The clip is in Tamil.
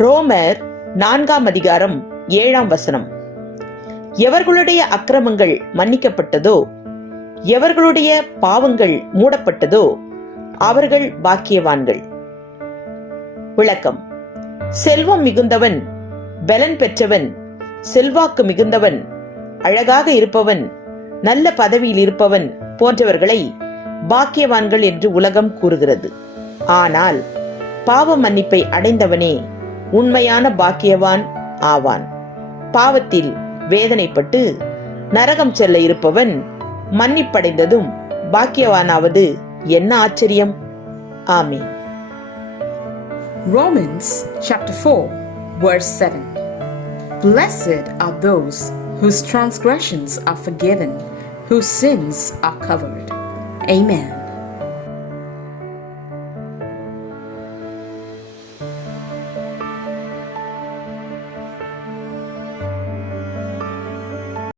ரோமர் 4:7 எவர்களுடைய அக்கிரமங்கள் மன்னிக்கப்பட்டதோ, எவர்களுடைய பாவங்கள் மூடப்பட்டதோ, அவர்கள் பாக்கியவான்கள். விளக்கம்: செல்வம் மிகுந்தவன், பலன் பெற்றவன், செல்வாக்கு மிகுந்தவன், அழகாக இருப்பவன், நல்ல பதவியில் இருப்பவன் போன்றவர்களை பாக்கியவான்கள் என்று உலகம் கூறுகிறது. ஆனால் பாவ மன்னிப்பை அடைந்தவனே உண்மையான பாக்கியவான் ஆவான். பாவத்தில் வேதனைப்பட்டு நரகம் செல்ல இருப்பவன் மன்னிப்படைந்ததும் பாக்கியவானாவது என்ன ஆச்சரியம்! ஆமென். Romans chapter 4 verse 7. Blessed are those whose transgressions are forgiven, whose sins are covered. Amen.